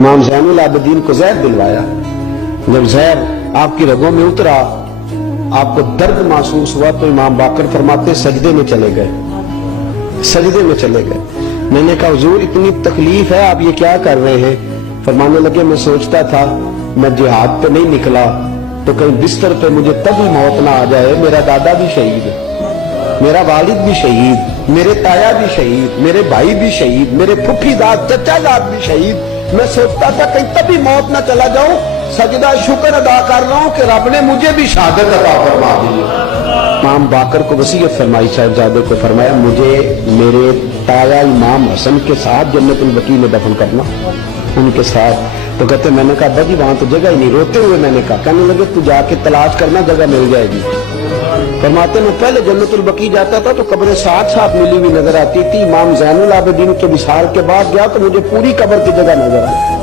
इमाम ज़ैनुल आबिदीन को जहर दिलवाया। जब जहर आपकी रगों में उतरा, आपको दर्द महसूस हुआ, तो इमाम बाकर फरमाते सजदे में चले गए, सजदे में चले गए। मैंने कहा हुजूर इतनी तकलीफ है, आप ये क्या कर रहे हैं? फरमाने लगे मैं सोचता था मैं जिहाद पे नहीं निकला तो कहीं बिस्तर पे मुझे तभी मौत ना आ जाए। मेरा दादा भी शहीद है, मेरा वालिद भी शहीद, मेरे ताया भी शहीद, मेरे भाई भी शहीद, मेरे फुफीदाद चचाजाद भी शहीद। मैं सोचता था कहीं तभी मौत ना चला जाऊं। सजदा शुक्र अदा कर रहा हूं कि रब ने मुझे भी शहादत अता फरमा दी। इमाम बाकर को वसीयत फरमाई, साहिबजादे को फरमाया मुझे मेरे ताया इमाम हसन के साथ जन्नतुल बकी में दफन करना, उनके साथ। तो कहते मैंने कहा बाजी वहां तो जगह ही नहीं। रोते हुए मैंने कहा, कहने लगे तू जाके तलाश करना, जगह मिल जाएगी। फरमाते मैं पहले जन्नतुल बकी जाता था तो कब्रें साथ साथ मिली हुई नजर आती थी। इमाम ज़ैनुल आबिदीन के विसाल के बाद गया तो मुझे पूरी कब्र की जगह नजर आई।